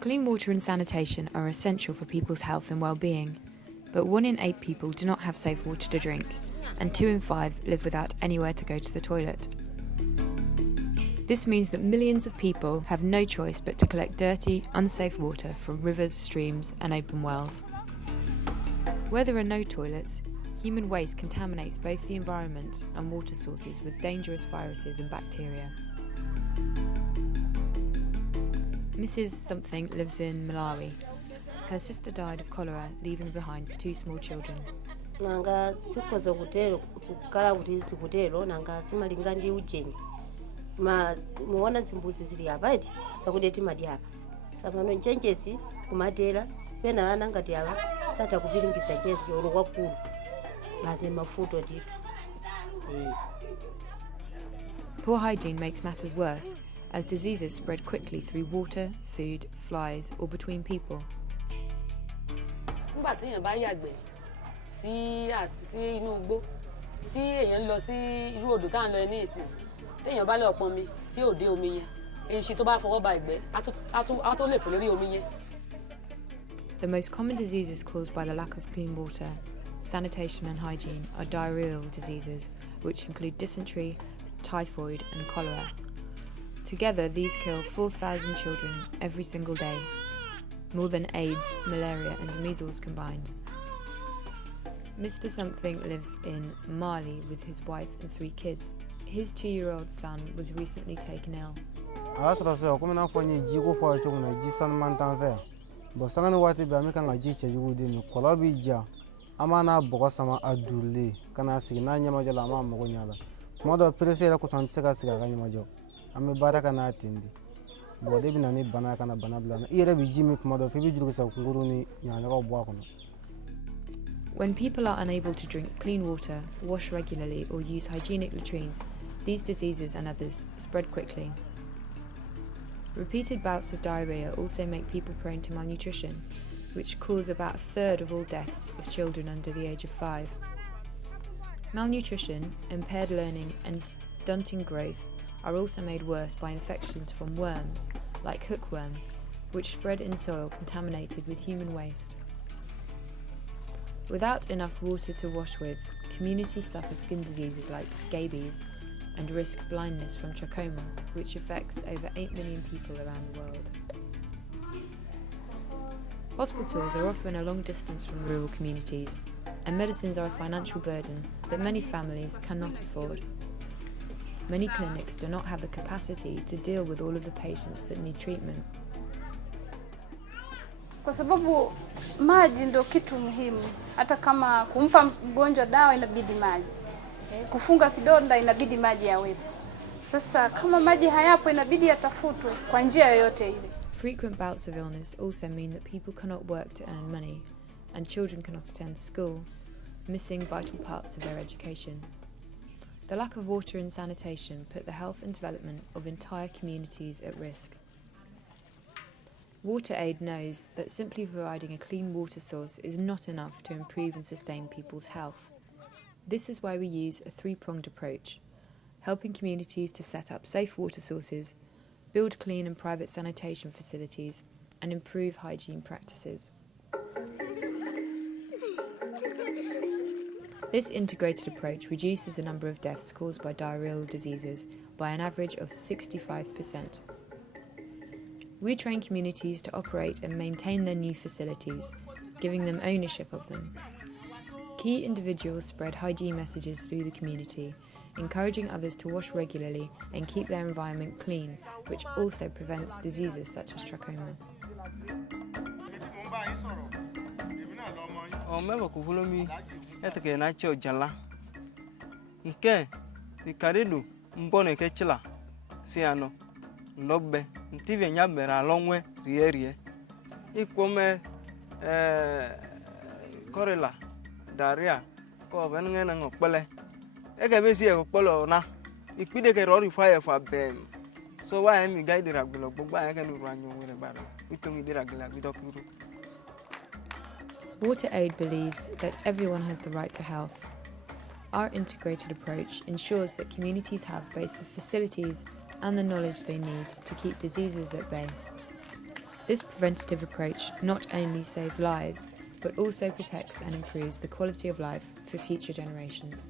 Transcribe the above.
Clean water and sanitation are essential for people's health and well-being, but 1 in 8 people do not have safe water to drink, and 2 in 5 live without anywhere to go to the toilet. This means that millions of people have no choice but to collect dirty, unsafe water from rivers, streams, and open wells. Where there are no toilets, human waste contaminates both the environment and water sources with dangerous viruses and bacteria. Mrs. Something lives in Malawi. Her sister died of cholera, leaving behind 2 small children. Nanga sikozo kutero kukala kuti sikutero nanga simalinga ndi ujeni. Muona zimbuzi zili apaiti sakudeti madiapa. Sapano njenjesi kumatera pena ana ngati ava sata kupilingisa jesi olo kwakulu. Baze mafuto ditu. Poor hygiene makes matters worse, as diseases spread quickly through water, food, flies, or between people. Nígbà tí èèyàn bá yàgbẹ́ sí inú igbó, tí èèyàn lọ sí irú odò tá ń lọ ní ìsìn, téèyàn bá lọ pọnmi tí ò dé omi yẹn, èyí tó bá fọwọ́ ba ìgbẹ́, á tó lè fò lórí omi yẹn. The most common diseases caused by the lack of clean water, sanitation and hygiene are diarrheal diseases, which include dysentery, typhoid and cholera. Together, these kill 4,000 children every single day, more than AIDS, malaria and measles combined. Mr. Something lives in Mali with his wife and 3 kids. His 2-year-old son was recently taken ill. When people are unable to drink clean water, wash regularly or use hygienic latrines, these diseases and others spread quickly. Repeated bouts of diarrhea also make people prone to malnutrition, which cause about 1/3 of all deaths of children under the age of 5. Malnutrition, impaired learning and stunting growth are also made worse by infections from worms, like hookworm, which spread in soil contaminated with human waste. Without enough water to wash with, communities suffer skin diseases like scabies and risk blindness from trachoma, which affects over 8 million people around the world. Hospitals are often a long distance from rural communities, and medicines are a financial burden that many families cannot afford. Many clinics do not have the capacity to deal with all of the patients that need treatment. Kwa sababu maji ndio kitu muhimu. Hata kama kumpa mgonjwa dawa inabidi maji. Kufunga kidonda inabidi maji yawepo. Sasa kama maji hayapo inabidi yatafutwe kwa njia yoyote ile. Frequent bouts of illness also mean that people cannot work to earn money, and children cannot attend school, missing vital parts of their education. The lack of water and sanitation put the health and development of entire communities at risk. WaterAid knows that simply providing a clean water source is not enough to improve and sustain people's health. This is why we use a 3-pronged approach, helping communities to set up safe water sources, build clean and private sanitation facilities, and improve hygiene practices. This integrated approach reduces the number of deaths caused by diarrheal diseases by an average of 65%. We train communities to operate and maintain their new facilities, giving them ownership of them. Key individuals spread hygiene messages through the community, encouraging others to wash regularly and keep their environment clean, which also prevents diseases such as trachoma. Lobbe ntive nyabera longwe rie ikome korela daria ko benngena ngopele ege besi e kopolo na ikpide ke rori fire for bem so why am guide raglo gbogbo ayan ke nuru anyo were bara itongi de ragla bidokuru. WaterAid believes that everyone has the right to health. Our integrated approach ensures that communities have both the facilities and the knowledge they need to keep diseases at bay. This preventative approach not only saves lives, but also protects and improves the quality of life for future generations.